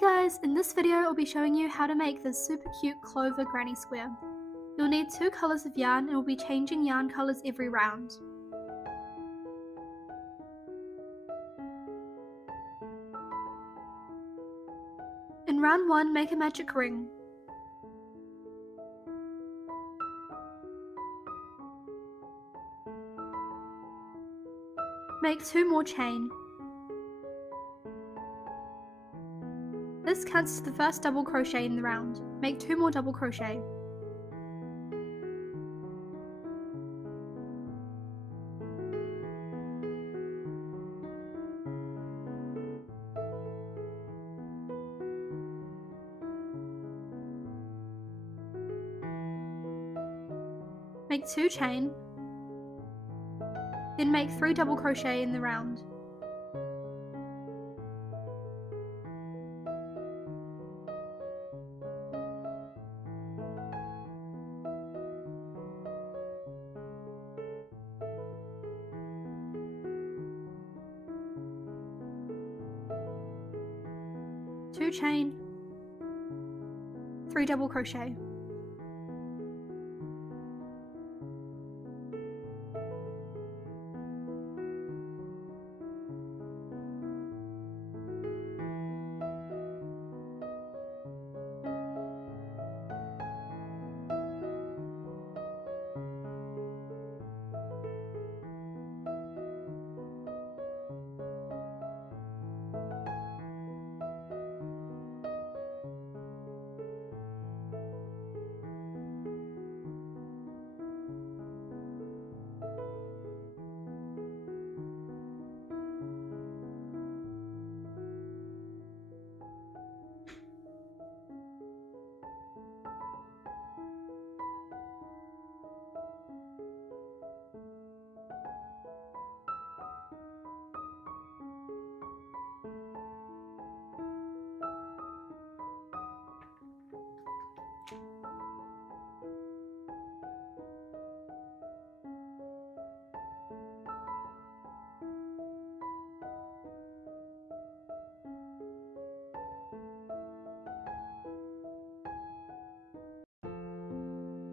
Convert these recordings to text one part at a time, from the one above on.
Hey guys, in this video I'll be showing you how to make this super cute clover granny square. You'll need 2 colours of yarn and we'll be changing yarn colours every round. In round 1, make a magic ring. Make 2 more chain. This counts as the first double crochet in the round. Make 2 more double crochet. Make 2 chain, then make 3 double crochet in the round. Two chain, 3 double crochet.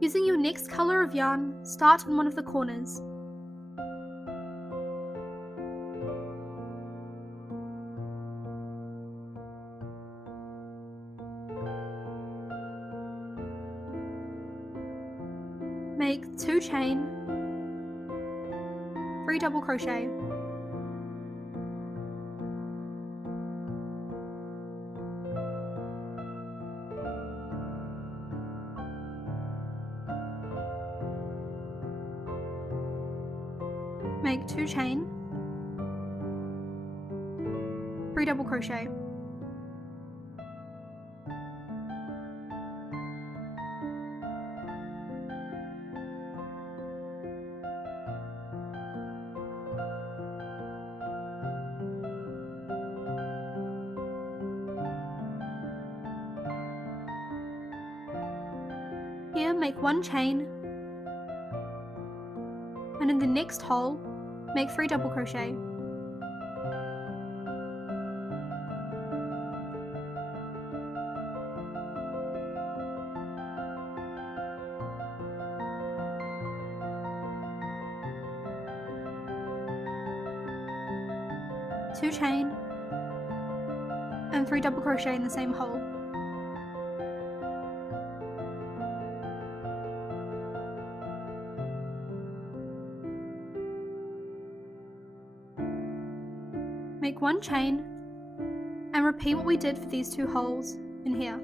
Using your next colour of yarn, start on one of the corners. Make 2 chain, 3 double crochet. Make 2 chain, 3 double crochet. Here make 1 chain, and in the next hole make 3 double crochet. Two chain and 3 double crochet in the same hole. Make 1 chain and repeat what we did for these 2 holes in here.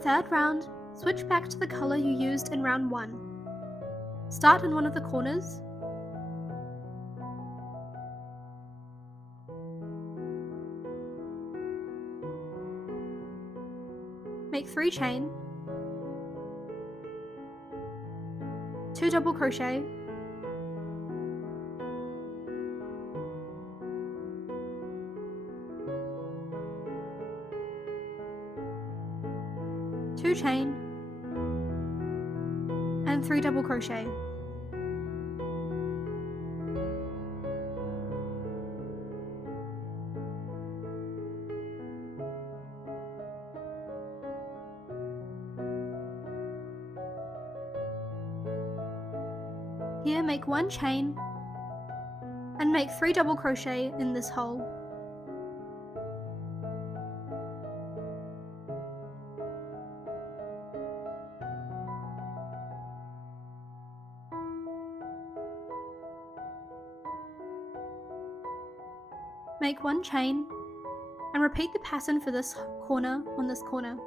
third round, switch back to the colour you used in round 1. Start in one of the corners. Make 3 chain, 2 double crochet, two chain, and 3 double crochet. Here make 1 chain and make 3 double crochet in this hole. Make 1 chain and repeat the pattern for this corner on this corner.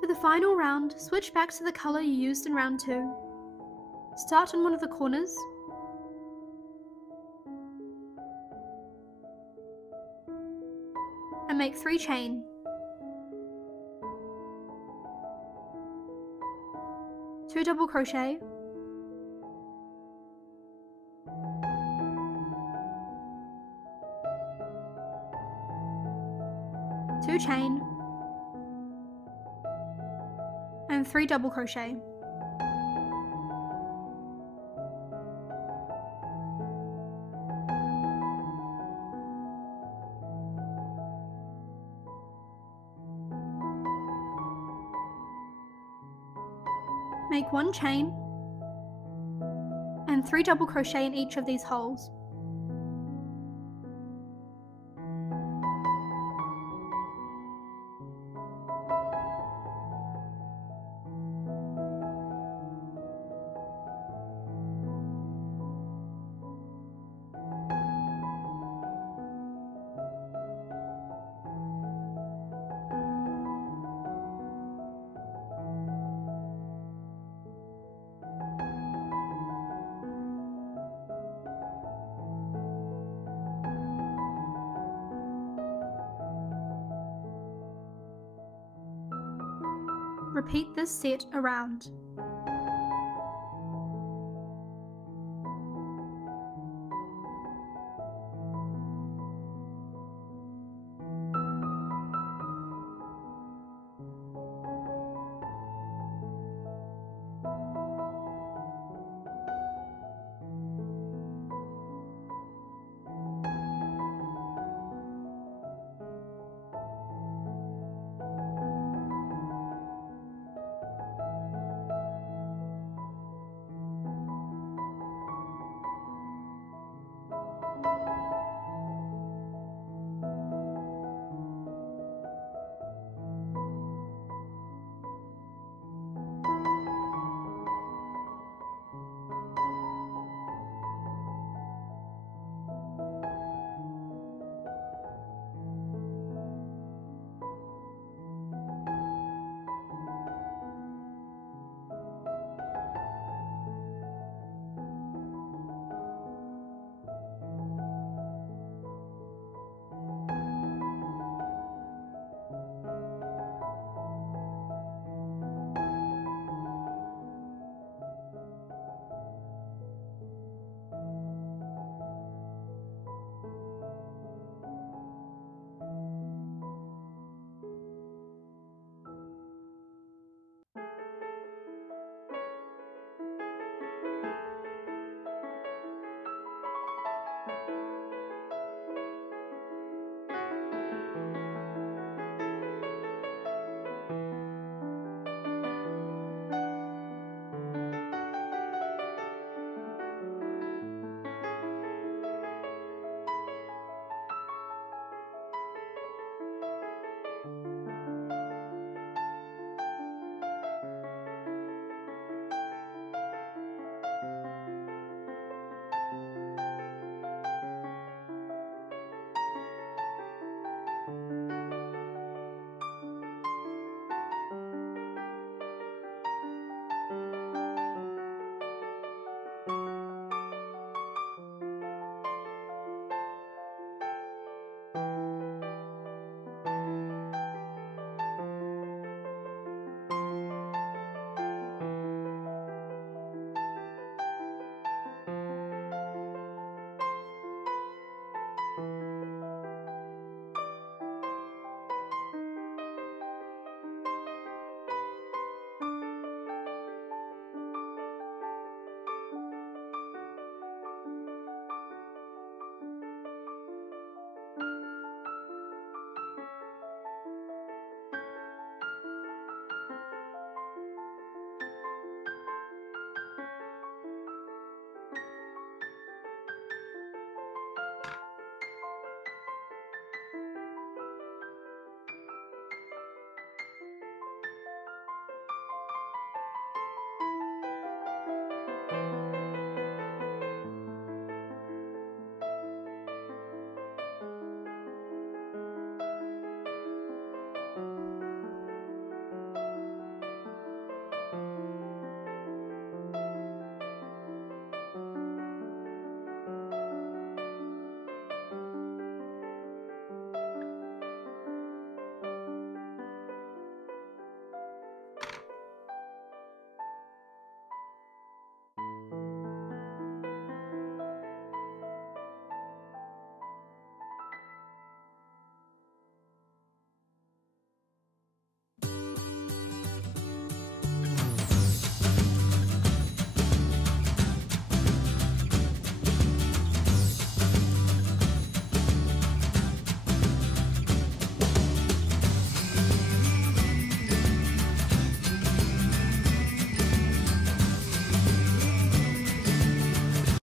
For the final round, switch back to the colour you used in round 2. Start in one of the corners. And make 3 chain. 2 double crochet. Two chain. And 3 double crochet. Make 1 chain and 3 double crochet in each of these holes. Repeat this set around.